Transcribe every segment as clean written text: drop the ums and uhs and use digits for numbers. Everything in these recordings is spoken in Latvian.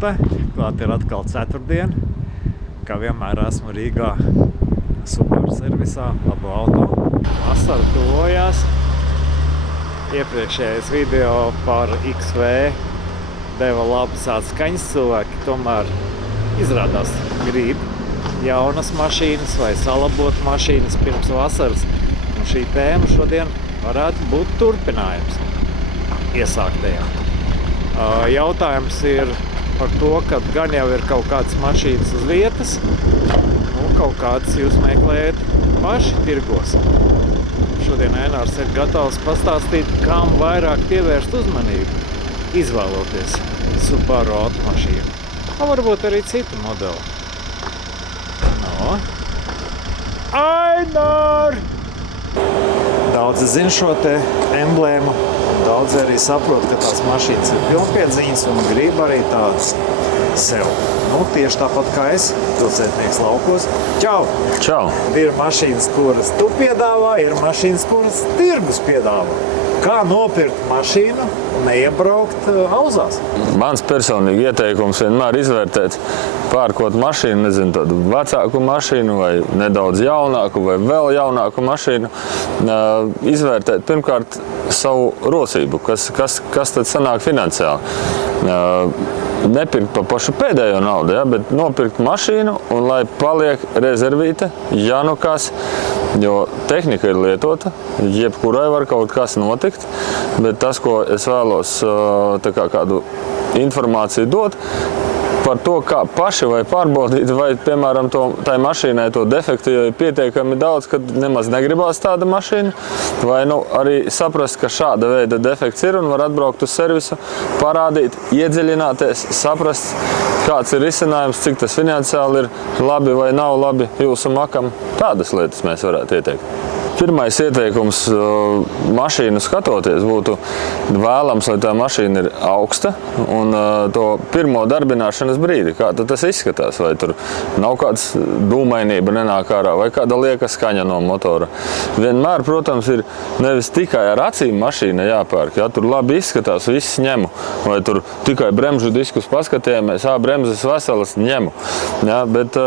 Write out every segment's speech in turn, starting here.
Zupe. Klāt ir atkal ceturtdiena. Kā vienmēr esmu Rīgā Subaru servisā, labu auto. Vasara tuvojās. Iepriekšējais video par XV deva labas atskaņas. Cilvēki tomēr izrādās grib jaunas mašīnas vai salabot mašīnas pirms vasaras. Un šī tēma šodien varētu būt turpinājums iesāktajā. Jautājums ir par to, ka gan jau ir kaut kādas mašīnas uz vietas, kaut kādas jūs meklējat paši tirgos. Šodien Ēnārs ir gatavs pastāstīt, kam vairāk pievērst uzmanību, izvēloties Subaru automašīnu. Varbūt arī citu modeli. No. Ēnār! Daudzi zina šo te emblēmu. Daudzi arī saprot, ka tās mašīnas ir pilnpiedziņas un grib arī tādas sev. Tieši tāpat kā es, pilsētnieks laukos. Čau! Čau! Ir mašīnas, kuras tu piedāvā, ir mašīnas, kuras tirgus piedāvā. Kā nopirkt mašīnu un neiebraukt auzās? Mans personīgi ieteikums vienmēr izvērtēt, pērkot mašīnu, nezinu, tādu vecāku mašīnu vai nedaudz jaunāku vai vēl jaunāku mašīnu, izvērtēt pirmkārt savu rocību, kas tad sanāk finansiāli. Nepirkt pa pašu pēdējo naudu, bet nopirkt mašīnu un lai paliek rezervīte, ja nu kas, jo tehnika ir lietota, jebkurai var kaut kas notikt, bet tas, ko es vēlos kādu informāciju dot, par to, kā paši vai pārbaudīt, vai, piemēram, tai mašīnai to defektu, jo ir pietiekami daudz, kad nemaz negribās tāda mašīna, vai arī saprast, ka šāda veida defekts ir un var atbraukt uz servisu, parādīt, iedziļināties, saprast, kāds ir risinājums, cik tas finansiāli ir labi vai nav labi jūsu makam. Tādas lietas mēs varētu ieteikt. Pirmais ieteikums mašīnu skatoties būtu vēlams, lai tā mašīna ir augsta un to pirmo darbināšanas brīdi, kā tas izskatās, vai tur nav kāds dūmainība nenāk ārā, vai kāda lieka skaņa no motora. Vienmēr, protams, ir nevis tikai ar acīm mašīna jāpērk, ja tur labi izskatās, viss ņemu, vai tur tikai bremžu diskus paskatījāmies, bremzes veselas ņemu, ja, bet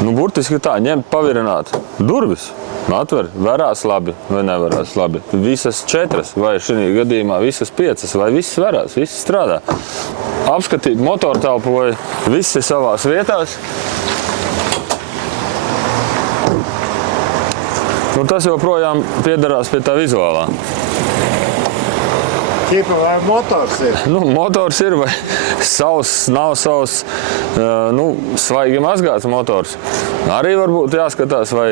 burtiski tā, ņemt, pavirināt durvis. Atver, verās labi vai neverās labi. Visas 4 vai šī gadījumā visas 5 vai viss verās, viss strādā. Apskatīt motortelpu vai viss ir savās vietās. Tas joprojām piederās pie tā vizuālā. Ķipa vai motors ir? Motors ir vai sauss, nav sauss, svaigi mazgāts motors. Arī varbūt jāskatās, vai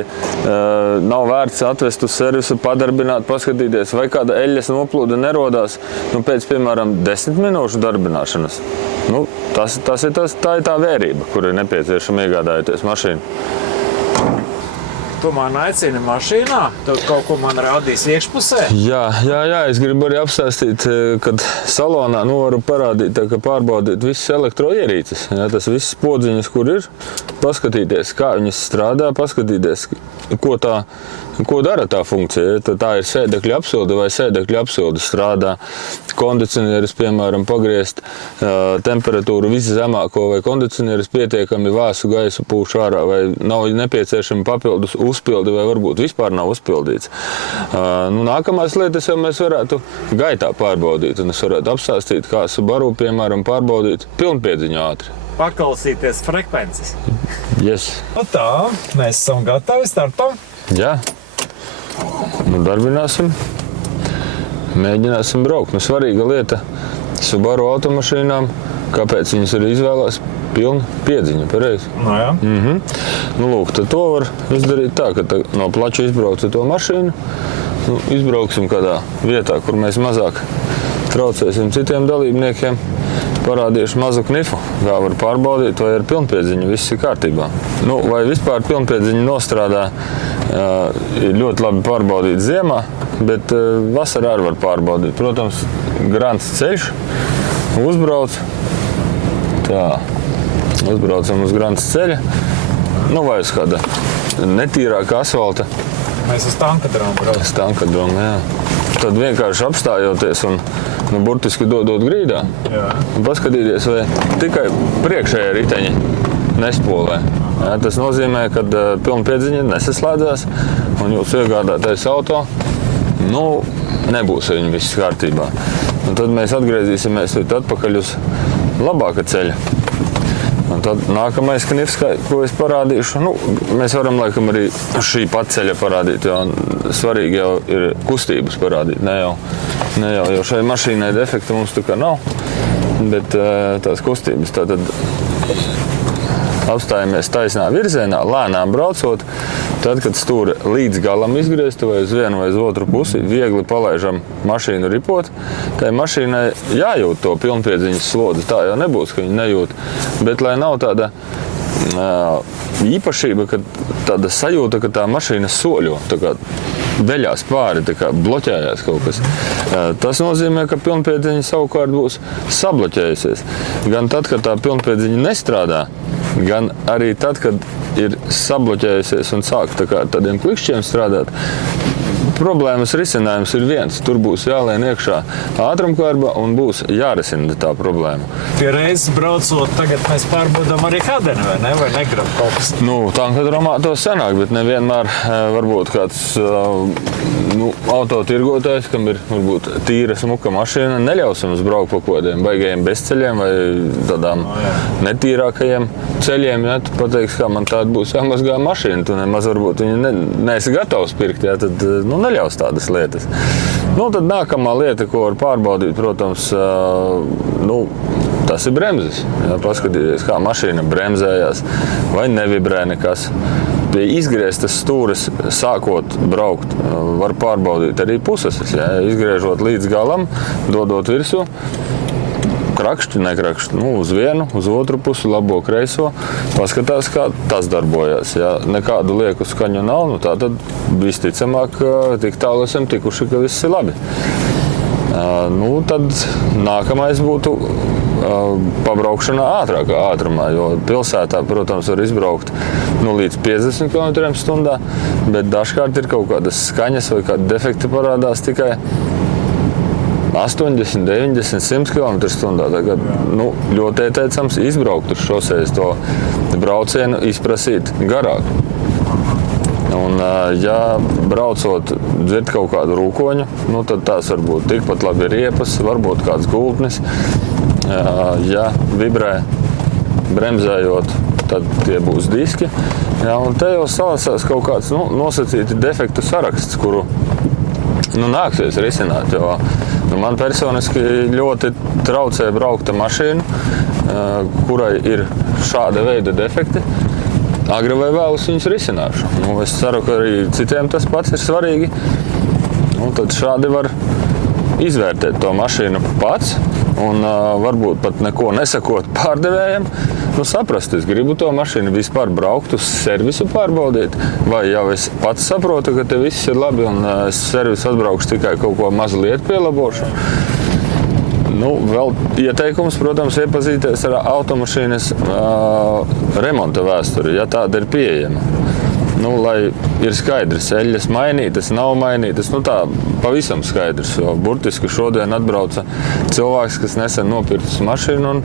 nav vērts atvest uz servisu, padarbināt, paskatīties, vai kāda eļļas noplūde nerodās pēc, piemēram, 10 minūšu darbināšanas. Tā ir tā vērība, kur ir nepieciešama iegādājoties mašīnu. Tu man aicini mašīnā? Tu kaut ko man rādīs iekšpusē? Jā, es gribu arī apstāstīt, kad salonā varu parādīt, ka pārbaudīt visas elektroierīces. Jā, tas visas podziņas, kur ir, paskatīties, kā viņas strādā, paskatīties, ko dara tā funkcija. Tā ir sēdekļa apsilde vai sēdekļa apsilde strādā. Kondicionieris, piemēram, pagriezt temperatūru viszemāko vai kondicionieris pietiekami vēsu gaisu pūš ārā vai nav nepieciešami papildus uzpildi vai varbūt vispār nav uzpildīts. Nākamās lietas jau mēs varētu gaitā pārbaudīt un es varētu apstāstīt, kā Subaru, piemēram, pārbaudīt pilnpiedziņu ātri. Paklausīties frekvences. Yes. Tā, mēs esam gatavi startam. Jā. Darbināsim. Mēģināsim braukt. Svarīga lieta Subaru automašīnām, kāpēc viņas arī izvēlās pilna piedziņa, pareizi? Jā. Lūk, tad to var izdarīt tā, ka no plača izbrauca to mašīnu. Izbrauksim kādā vietā, kur mēs mazāk traucēsim citiem dalībniekiem. Parādīšu mazu knifu, kā var pārbaudīt, vai ar pilnpiedziņu viss ir kārtībā. Vai vispār pilnpiedziņu nostrādā, ir ļoti labi pārbaudīt ziemā, bet vasarā arī var pārbaudīt. Protams, grants ceļš, uzbrauc, uzbraucam uz grants ceļa, vai uz kāda netīrāka asfalta. Mēs uz tankadromu braucam. Uz tankadromu, jā. tad vienkārši apstājoties un burtiski dodot grīdā. Un paskatīties, vai tikai priekšējie riteņi nespolē. Tas nozīmē, ka pilnpiedziņa nesaslēdzās un jūsu iegādātais auto, nebūs viņu viss kārtībā. Un tad mēs atgriezīsimies atpakaļ uz labāka ceļa. Un tad nākamais knifs, ko es parādīšu, mēs varam laikam arī šī pat ceļa parādīt, jo svarīgi jau ir kustības parādīt, ne jau šai mašīnai defekta mums tā kā nav, bet tās kustības. Tātad apstājamies taisnā virzienā, lēnām braucot, tad, kad stūri līdz galam izgriezta vai uz vienu vai uz otru pusi, viegli palaižam mašīnu ripot. Tai mašīnai jājūt to pilnpiedziņas slodzi, tā jau nebūs, ka viņi nejūt, bet lai nav tāda īpašība, ka tāda sajūta, ka tā mašīna soļo, tā kā veļās pāri, tā kā bloķējās kaut kas. Tas nozīmē, ka pilnpiedziņa savukārt būs sabloķējusies. Gan tad, kad tā pilnpiedziņa nestrādā, gan arī tad, kad ir sabloķējusies un sāk tādiem klikšķiem strādāt. Problēmas risinājums ir viens. Tur būs jālien iekšā ātrumkārba un būs jārisina tā problēma. Pie reizes braucot, tagad mēs pārbaudām arī kadeni, vai ne? Vai negrib kaut kas? Tankadromā to senāk, bet nevienmēr varbūt kāds autotirgotājs, kam ir varbūt tīra smuka mašīna, neļaus mums braukt pa kodiem baigajiem bezceļiem vai tādām netīrākajiem ceļiem. Ja? Tu pateiksi, kā man tāda būs jāmazgā mašīna, tu nemaz varbūt viņu neesi gatavs pirkt, ja? Tad neļaus tādas lietas. Tad nākamā lieta, ko var pārbaudīt, protams, tas ir bremzes. Ja, paskatīties, kā mašīna bremzējās, vai nevibrē nekas. Pie izgrieztas stūres sākot braukt, var pārbaudīt arī puses. Ja, izgriežot līdz galam, dodot virsū, krakšķi, nekrakšķi, uz vienu, uz otru pusi, labo, kreiso, paskatās, kā tas darbojās. Ja nekādu lieku skaņu nav, tad visticamāk tik tālu esam tikuši, ka viss ir labi. Tad nākamais būtu pabraukšana ātrākā ātrumā, jo pilsētā, protams, var izbraukt līdz 50 km/h, bet dažkārt ir kaut kādas skaņas vai kādi defekti parādās tikai 80, 90, 100 km/h. Tagad ļoti ieteicams izbraukt uz šosejas to braucienu, izprasīt garāk. Un, ja braucot dzird kaut kādu rūkoņu, tad tās var būt tikpat labi riepas, varbūt kāds gultnis. Ja vibrē bremzējot, tad tie būs diski. Ja, un te jau salasās kaut kāds nosacīti defektu saraksts, kuru nāksies risināt. Jo man personiski ļoti traucē braukt ar mašīnu, kurai ir šāda veida defekti. Agri vai vēlus viņus risināšu. Es ceru, ka arī citiem tas pats ir svarīgi. Tad šādi var izvērtēt to mašīnu pats un varbūt pat neko nesakot pārdevējiem. Saprast, es gribu to mašīnu vispār braukt uz servisu pārbaudīt, vai jau es pats saprotu, ka te viss ir labi un es servisu atbraukšu tikai kaut ko mazliet pielabošu. Vēl ieteikums, protams, iepazīties ar automašīnas remonta vēsturi, ja tāda ir pieejama. Lai ir skaidrs, eļļas mainītas, nav mainītas, tā pavisam skaidrs, jo burtiski šodien atbrauca cilvēks, kas nesen nopircis mašīnu un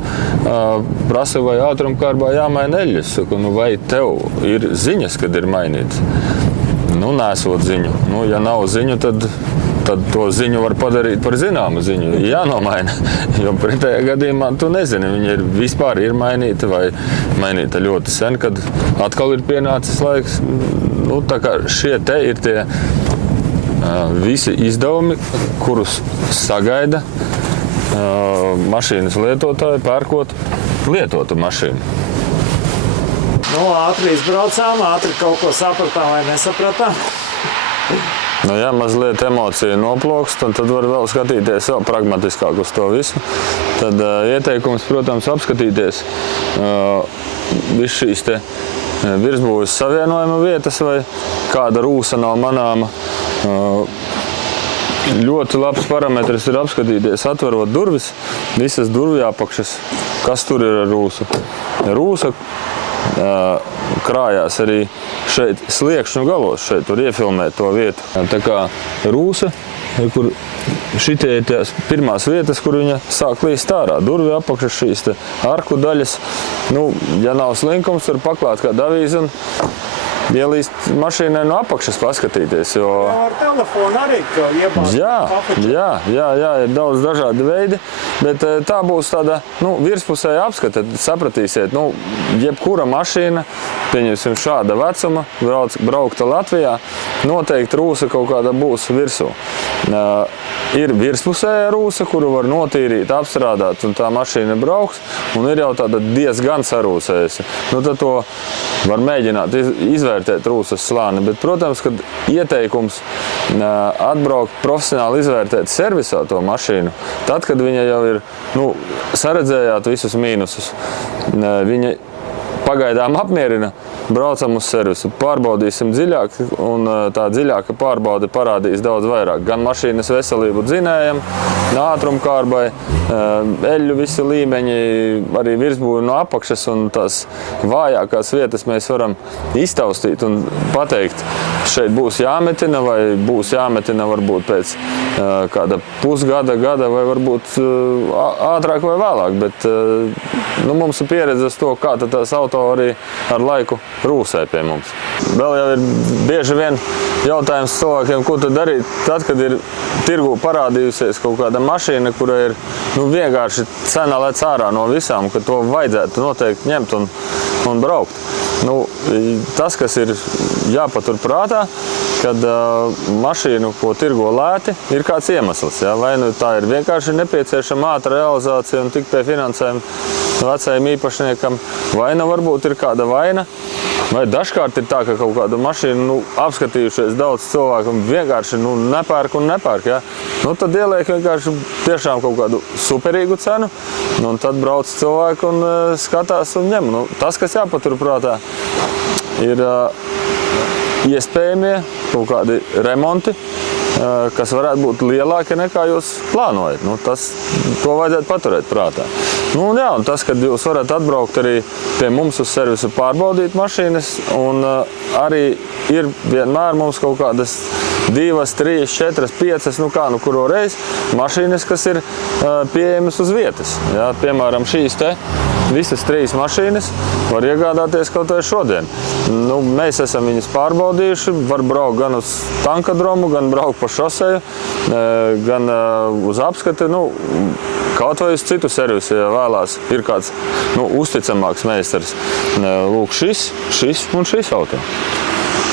prasa, vai ātrumkārbā jāmaina eļļas. Saku, vai tev ir ziņas, kad ir mainītas? Nesot ziņu. Ja nav ziņu, tad to ziņu var padarīt par zināmu ziņu. Jānomaina, jo pretējā gadījumā tu nezini, viņa vispār ir mainīta vai mainīta ļoti sen, kad atkal ir pienācis laiks. Tā kā šie te ir tie visi izdevumi, kurus sagaida mašīnas lietotāji, pērkot lietotu mašīnu. Ātri izbraucām, ātri kaut ko sapratām vai nesapratām. Ja mazliet emocija noplūkst, tad var vēl skatīties vēl pragmatiskāk uz to visu. Tad ieteikums, protams, apskatīties visu šīs te virsbūves savienojuma vietas vai kāda rūsa nav manāma. Ļoti labs parametrs ir apskatīties, atverot durvis, visas durvju apakšas, kas tur ir ar rūsu. Rūsa krājās arī šeit sliekšņu galos, šeit var iefilmēt to vietu. Tā kā rūsa, kur šitie ir tās pirmās vietas, kur viņa sāk līst ārā. Durvju apakšas, šīs te arku daļas. Nu, ja nav slinkums, var paklāt kādu avīzi un ielīst mašīnai no apakšas paskatīties. Jo... Ar telefonu arī, ka iebāzt. Jā, ir daudz dažādi veidi, bet tā būs tāda virspusēja apskata. Sapratīsiet, jebkura mašīna, pieņemsim šāda vecuma, braukta Latvijā, noteikti rūsa kaut kāda būs virsū. Ir virspusēja rūsa, kuru var notīrīt, apstrādāt, un tā mašīna brauks, un ir jau tāda diezgan sarūsējusi. Tad to var mēģināt izvērtēt rūsas slāni, bet, protams, kad ieteikums atbraukt profesionāli izvērtēt servisā to mašīnu, tad, kad viņa jau ir, saredzējāt visus mīnusus, viņa pagaidām apmierina, braucam uz servisu, pārbaudīsim dziļāk, un tā dziļāka pārbaude parādīs daudz vairāk. Gan mašīnas veselību dzinējam, ātrumkārbai, eļļu visi līmeņi, arī virsbūvi no apakšas, un tās vājākās vietas mēs varam iztaustīt un pateikt, šeit būs jāmetina, vai būs jāmetina varbūt pēc kāda pusgada, gada, vai varbūt ātrāk vai vēlāk, bet mums ir pieredze uz to, kā tās auto arī ar laiku rūsē pie mums. Vēl jau ir bieži vien jautājums cilvēkiem, ko tad darīt tad, kad ir tirgū parādījusies kaut kāda mašīna, kura ir vienkārši cena lec ārā no visām, ka to vajadzētu noteikti ņemt un braukt. Tas, kas ir jāpatur prātā, kad mašīnu, ko tirgo lēti, ir kāds iemesls. Ja? Vai tā ir vienkārši nepieciešama ātra realizācija un tik pie finansējuma vecajam īpašniekam, vai varbūt ir kāda vaina, vai dažkārt ir tā, ka kaut kādu mašīnu apskatījušies daudz cilvēku vienkārši nepērk un nepērk. Ja? Tad ieliek vienkārši tiešām kaut kādu superīgu cenu, un tad brauc cilvēki un skatās un ņem. Tas, kas jāpaturprātā, ir iespējamie kaut kādi remonti, kas varētu būt lielāki nekā jūs plānojat. To vajadzētu paturēt prātā. Un tas, kad jūs varat atbraukt arī pie mums uz servisu pārbaudīt mašīnas, un arī ir vienmēr mums kaut kādas 2, 3, 4, 5, kuro reizi mašīnas, kas ir pieejamas uz vietas. Ja? Piemēram, šīs te visas 3 mašīnas var iegādāties kaut vai šodien. Mēs esam viņas pārbaudījuši, var braukt gan uz tankadromu, gan braukt pa šoseju, gan uz apskati, kaut vai uz citu servisu, ja vēlās, ir kāds uzticamāks meistars. Lūk, šis un šis auto.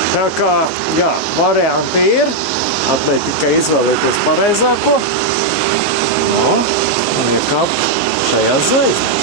Tā kā, varianti ir, atliek tikai izvēlēties pareizāko, un iekāpt šajā zvaigznē.